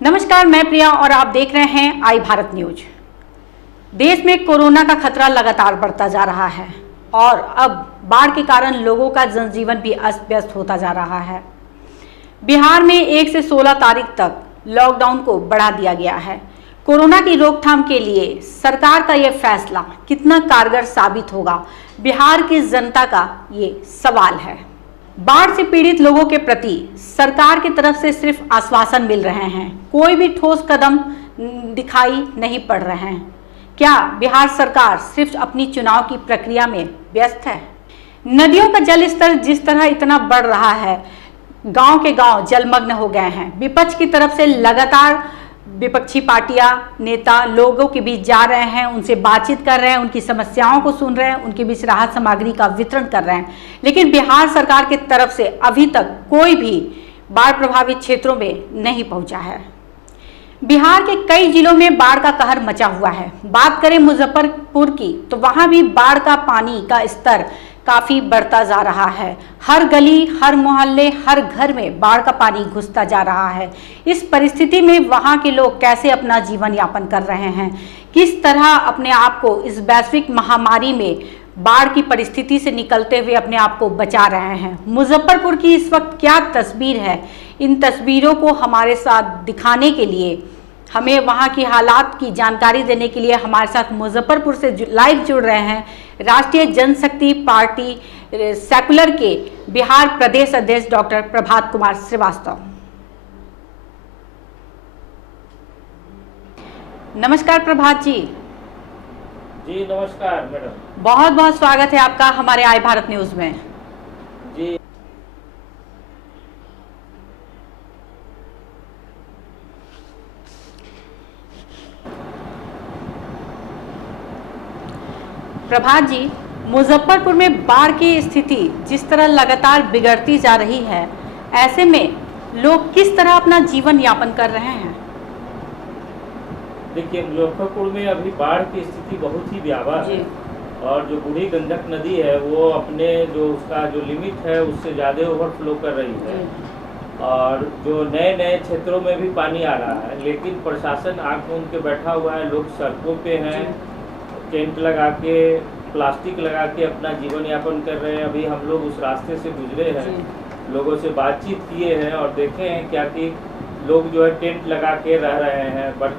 नमस्कार, मैं प्रिया और आप देख रहे हैं आई भारत न्यूज। देश में कोरोना का खतरा लगातार बढ़ता जा रहा है और अब बाढ़ के कारण लोगों का जनजीवन भी अस्त व्यस्त होता जा रहा है। बिहार में 1 से 16 तारीख तक लॉकडाउन को बढ़ा दिया गया है। कोरोना की रोकथाम के लिए सरकार का यह फैसला कितना कारगर साबित होगा, बिहार की जनता का ये सवाल है। बाढ़ से पीड़ित लोगों के प्रति सरकार की तरफ से सिर्फ आश्वासन मिल रहे हैं, कोई भी ठोस कदम दिखाई नहीं पड़ रहे हैं। क्या बिहार सरकार सिर्फ अपनी चुनाव की प्रक्रिया में व्यस्त है? नदियों का जल स्तर जिस तरह इतना बढ़ रहा है, गांव के गांव जलमग्न हो गए हैं। विपक्ष की तरफ से लगातार विपक्षी पार्टियां, नेता लोगों के बीच जा रहे हैं, उनसे बातचीत कर रहे हैं, उनकी समस्याओं को सुन रहे हैं, उनके बीच राहत सामग्री का वितरण कर रहे हैं। लेकिन बिहार सरकार की तरफ से अभी तक कोई भी बाढ़ प्रभावित क्षेत्रों में नहीं पहुंचा है। बिहार के कई जिलों में बाढ़ का कहर मचा हुआ है। बात करें मुजफ्फरपुर की तो वहां भी बाढ़ का पानी का स्तर काफी बढ़ता जा रहा है। हर गली, हर मोहल्ले, हर घर में बाढ़ का पानी घुसता जा रहा है। इस परिस्थिति में वहां के लोग कैसे अपना जीवन यापन कर रहे हैं, किस तरह अपने आप को इस वैश्विक महामारी में बाढ़ की परिस्थिति से निकलते हुए अपने आप को बचा रहे हैं, मुजफ्फरपुर की इस वक्त क्या तस्वीर है, इन तस्वीरों को हमारे साथ दिखाने के लिए, हमें वहां की हालात की जानकारी देने के लिए हमारे साथ मुजफ्फरपुर से लाइव जुड़ रहे हैं राष्ट्रीय जनशक्ति पार्टी सेकुलर के बिहार प्रदेश अध्यक्ष डॉक्टर प्रभात कुमार श्रीवास्तव। नमस्कार प्रभात जी। जी नमस्कार मैडम। बहुत बहुत स्वागत है आपका हमारे आई भारत न्यूज में। जी प्रभात जी, मुजफ्फरपुर में बाढ़ की स्थिति जिस तरह लगातार बिगड़ती जा रही है, ऐसे में लोग किस तरह अपना जीवन यापन कर रहे हैं? देखिए, मुजफ्फरपुर में अभी बाढ़ की स्थिति बहुत ही भयावह है और जो बूढ़ी गंडक नदी है वो अपने जो उसका जो लिमिट है उससे ज़्यादा ओवरफ्लो कर रही है और जो नए नए क्षेत्रों में भी पानी आ रहा है, लेकिन प्रशासन आंख मूंद के बैठा हुआ है। लोग सड़कों पे हैं, टेंट लगा के, प्लास्टिक लगा के अपना जीवन यापन कर रहे हैं। अभी हम लोग उस रास्ते से गुजरे हैं, लोगों से बातचीत किए हैं और देखे हैं क्या कि लोग जो है टेंट लगा के रह रहे हैं, बट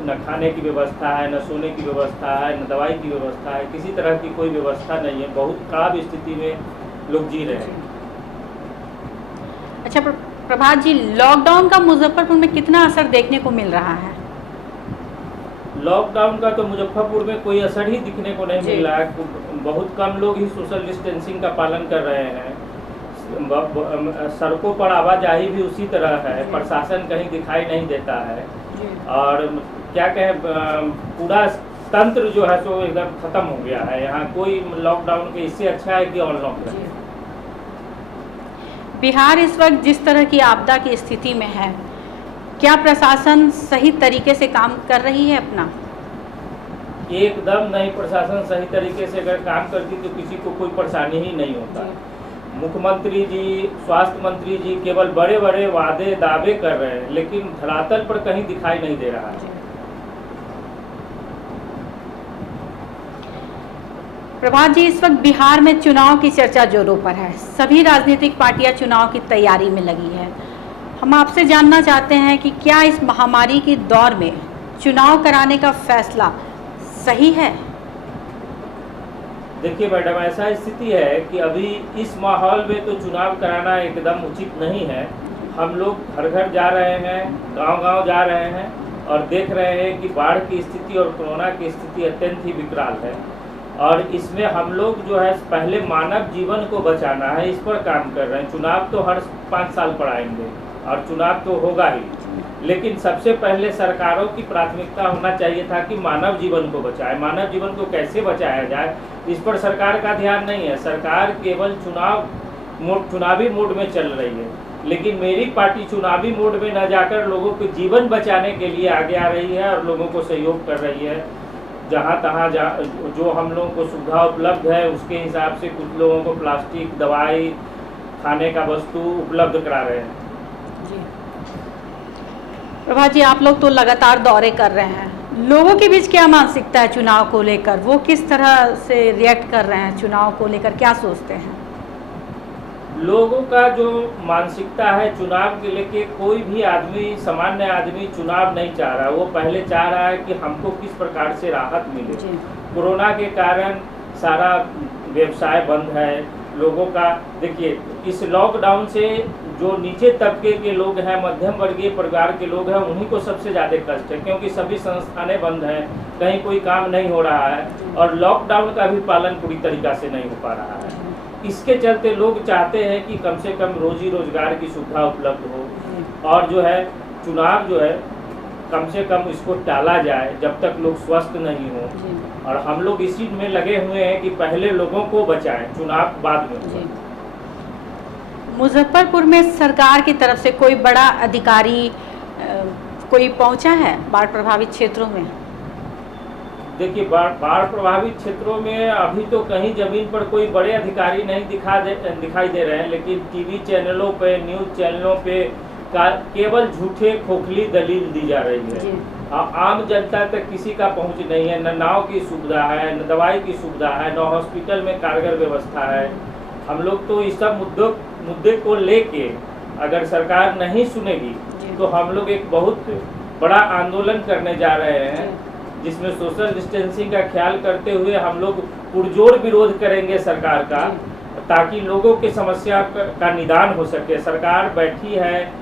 न खाने की व्यवस्था है, न सोने की व्यवस्था है, न दवाई की व्यवस्था है, किसी तरह की कोई व्यवस्था नहीं है। बहुत खराब स्थिति में लोग जी रहे हैं। अच्छा प्रभात जी, लॉकडाउन का मुजफ्फरपुर में कितना असर देखने को मिल रहा है? लॉकडाउन का तो मुजफ्फरपुर में कोई असर ही दिखने को नहीं मिल रहा है। बहुत कम लोग ही सोशल डिस्टेंसिंग का पालन कर रहे हैं। सड़कों पर आवाजाही भी उसी तरह है, प्रशासन कहीं दिखाई नहीं देता है और क्या कहें, पूरा तंत्र जो है सो एकदम खत्म हो गया है। यहाँ कोई लॉकडाउन के इससे अच्छा है कि अनलॉक है। बिहार इस वक्त जिस तरह की आपदा की स्थिति में है, क्या प्रशासन सही तरीके से काम कर रही है अपना? एकदम नहीं। प्रशासन सही तरीके से अगर काम करती तो किसी को कोई परेशानी ही नहीं होता। मुख्यमंत्री जी, स्वास्थ्य मंत्री जी केवल बड़े बड़े वादे दावे कर रहे हैं, लेकिन धरातल पर कहीं दिखाई नहीं दे रहा है। प्रभात जी, इस वक्त बिहार में चुनाव की चर्चा जोरों पर है। सभी राजनीतिक पार्टियां चुनाव की तैयारी में लगी है। हम आपसे जानना चाहते हैं कि क्या इस महामारी के दौर में चुनाव कराने का फैसला सही है? देखिए मैडम, ऐसा स्थिति है कि अभी इस माहौल में तो चुनाव कराना एकदम उचित नहीं है। हम लोग घर घर जा रहे हैं, गांव-गांव जा रहे हैं और देख रहे हैं कि बाढ़ की स्थिति और कोरोना की स्थिति अत्यंत ही विकराल है और इसमें हम लोग जो है पहले मानव जीवन को बचाना है, इस पर काम कर रहे हैं। चुनाव तो हर 5 साल पर आएंगे और चुनाव तो होगा ही, लेकिन सबसे पहले सरकारों की प्राथमिकता होना चाहिए था कि मानव जीवन को बचाए। मानव जीवन को कैसे बचाया जाए, इस पर सरकार का ध्यान नहीं है। सरकार केवल चुनावी मोड में चल रही है, लेकिन मेरी पार्टी चुनावी मोड में न जाकर लोगों के जीवन बचाने के लिए आगे आ रही है और लोगों को सहयोग कर रही है। जहाँ तहाँ जो हम लोगों को सुविधा उपलब्ध है उसके हिसाब से कुछ लोगों को प्लास्टिक, दवाई, खाने का वस्तु उपलब्ध करा रहे हैं। प्रभा जी, आप लोग तो लगातार दौरे कर रहे हैं, लोगों के बीच क्या मानसिकता है चुनाव को लेकर? वो किस तरह से रिएक्ट कर रहे हैं चुनाव को लेकर, क्या सोचते हैं? लोगों का जो मानसिकता है चुनाव के लेके, कोई भी आदमी, सामान्य आदमी चुनाव नहीं चाह रहा। वो पहले चाह रहा है कि हमको किस प्रकार से राहत मिले। कोरोना के कारण सारा व्यवसाय बंद है लोगों का। देखिए, इस लॉकडाउन से जो नीचे तबके के लोग हैं, मध्यम वर्गीय परिवार के लोग हैं, उन्हीं को सबसे ज़्यादा कष्ट है, क्योंकि सभी संस्थानें बंद हैं, कहीं कोई काम नहीं हो रहा है और लॉकडाउन का भी पालन पूरी तरीक़ा से नहीं हो पा रहा है। इसके चलते लोग चाहते हैं कि कम से कम रोजी रोजगार की सुविधा उपलब्ध हो और जो है चुनाव जो है कम से कम इसको टाला जाए जब तक लोग स्वस्थ नहीं हो। और हम लोग इसी में लगे हुए हैं कि पहले लोगों को बचाएं, चुनाव बाद में। मुजफ्फरपुर में सरकार की तरफ से कोई बड़ा अधिकारी कोई पहुंचा है बाढ़ प्रभावित क्षेत्रों में? देखिए, बाढ़ प्रभावित क्षेत्रों में अभी तो कहीं जमीन पर कोई बड़े अधिकारी नहीं दिखाई दे रहे हैं, लेकिन टीवी चैनलों पे, न्यूज़ चैनलों पे केवल झूठे खोखली दलील दी जा रही है। आम जनता तक किसी का पहुंच नहीं है। न नाव की सुविधा है, न दवाई की सुविधा है, न हॉस्पिटल में कारगर व्यवस्था है। हम लोग तो इस सब मुद्दे को लेके अगर सरकार नहीं सुनेगी तो हम लोग एक बहुत बड़ा आंदोलन करने जा रहे हैं, जिसमें सोशल डिस्टेंसिंग का ख्याल करते हुए हम लोग पुरजोर विरोध करेंगे सरकार का, ताकि लोगों की समस्या का निदान हो सके। सरकार बैठी है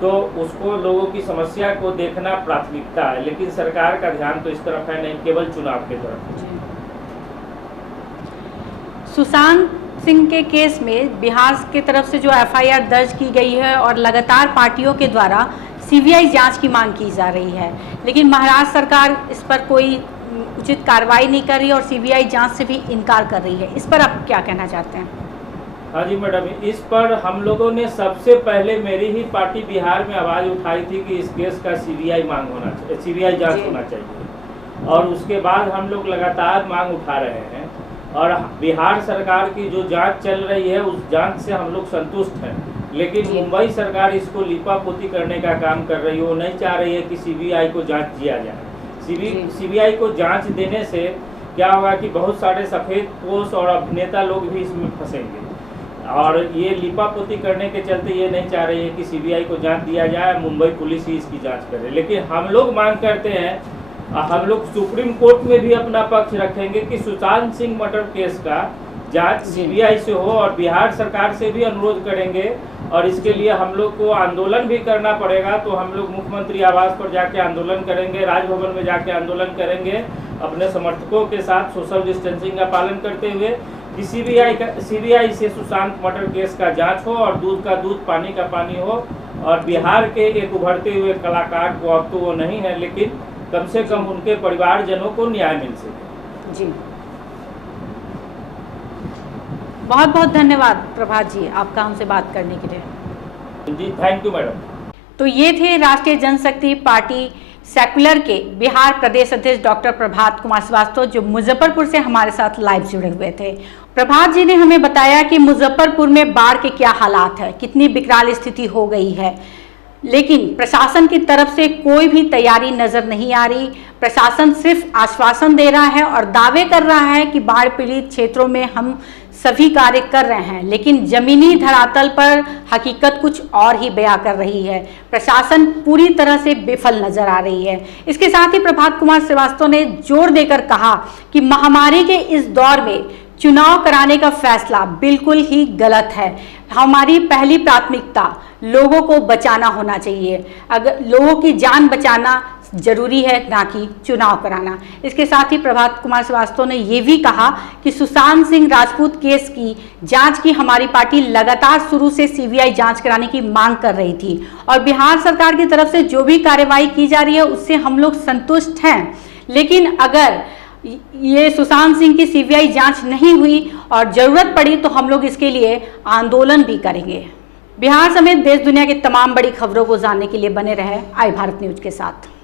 तो उसको लोगों की समस्या को देखना प्राथमिकता है, लेकिन सरकार का ध्यान तो इस तरफ है नहीं, केवल चुनाव की तरफ। सुशांत सिंह के केस में बिहार की तरफ से जो एफआईआर दर्ज की गई है और लगातार पार्टियों के द्वारा सीबीआई जांच की मांग की जा रही है, लेकिन महाराष्ट्र सरकार इस पर कोई उचित कार्रवाई नहीं कर रही और सीबीआई जांच से भी इनकार कर रही है। इस पर आप क्या कहना चाहते हैं? हाँ जी मैडम, इस पर हम लोगों ने सबसे पहले, मेरी ही पार्टी बिहार में आवाज़ उठाई थी कि इस केस का सीबीआई जांच होना चाहिए, और उसके बाद हम लोग लगातार मांग उठा रहे हैं। और बिहार सरकार की जो जांच चल रही है उस जांच से हम लोग संतुष्ट हैं, लेकिन मुंबई सरकार इसको लिपापोती करने का काम कर रही है। वो नहीं चाह रही है कि सीबीआई को जांच दिया जाए। सीबीआई को जांच देने से क्या होगा कि बहुत सारे सफ़ेद पोश और अभिनेता लोग भी इसमें फंसेंगे, और ये लिपापोती करने के चलते ये नहीं चाह रही है कि सीबीआई को जांच दिया जाए, मुंबई पुलिस ही इसकी जांच करे। लेकिन हम लोग मांग करते हैं, हम लोग सुप्रीम कोर्ट में भी अपना पक्ष रखेंगे कि सुशांत सिंह मर्डर केस का जांच सीबीआई से हो, और बिहार सरकार से भी अनुरोध करेंगे। और इसके लिए हम लोग को आंदोलन भी करना पड़ेगा, तो हम लोग मुख्यमंत्री आवास पर जाके आंदोलन करेंगे, राजभवन में जाके आंदोलन करेंगे अपने समर्थकों के साथ, सोशल डिस्टेंसिंग का पालन करते हुए कि सीबीआई से सुशांत मर्डर केस का जांच हो और दूध का दूध, पानी का पानी हो। और बिहार के एक उभरते हुए कलाकार को, अब तो वो नहीं है, लेकिन कम से कम उनके परिवारजनों को न्याय मिल सके। जी, बहुत बहुत धन्यवाद प्रभात जी आपका हमसे बात करने के लिए। जी, थैंक यू मैडम। तो ये थे राष्ट्रीय जनशक्ति पार्टी सेक्युलर के बिहार प्रदेश अध्यक्ष डॉक्टर प्रभात कुमार श्रीवास्तव, जो मुजफ्फरपुर से हमारे साथ लाइव जुड़े हुए थे। प्रभात जी ने हमें बताया कि मुजफ्फरपुर में बाढ़ के क्या हालात है, कितनी विकराल स्थिति हो गई है, लेकिन प्रशासन की तरफ से कोई भी तैयारी नजर नहीं आ रही। प्रशासन सिर्फ आश्वासन दे रहा है और दावे कर रहा है कि बाढ़ पीड़ित क्षेत्रों में हम सभी कार्य कर रहे हैं, लेकिन जमीनी धरातल पर हकीकत कुछ और ही बयां कर रही है। प्रशासन पूरी तरह से विफल नजर आ रही है। इसके साथ ही प्रभात कुमार श्रीवास्तव ने जोर देकर कहा कि महामारी के इस दौर में चुनाव कराने का फैसला बिल्कुल ही गलत है। हमारी पहली प्राथमिकता लोगों को बचाना होना चाहिए। अगर लोगों की जान बचाना जरूरी है, ना कि चुनाव कराना। इसके साथ ही प्रभात कुमार श्रीवास्तव ने यह भी कहा कि सुशांत सिंह राजपूत केस की जांच की हमारी पार्टी लगातार शुरू से सीबीआई जांच कराने की मांग कर रही थी, और बिहार सरकार की तरफ से जो भी कार्रवाई की जा रही है उससे हम लोग संतुष्ट हैं। लेकिन अगर ये सुशांत सिंह की सीबीआई जांच नहीं हुई और जरूरत पड़ी तो हम लोग इसके लिए आंदोलन भी करेंगे। बिहार समेत देश दुनिया की तमाम बड़ी खबरों को जानने के लिए बने रहे आई भारत न्यूज के साथ।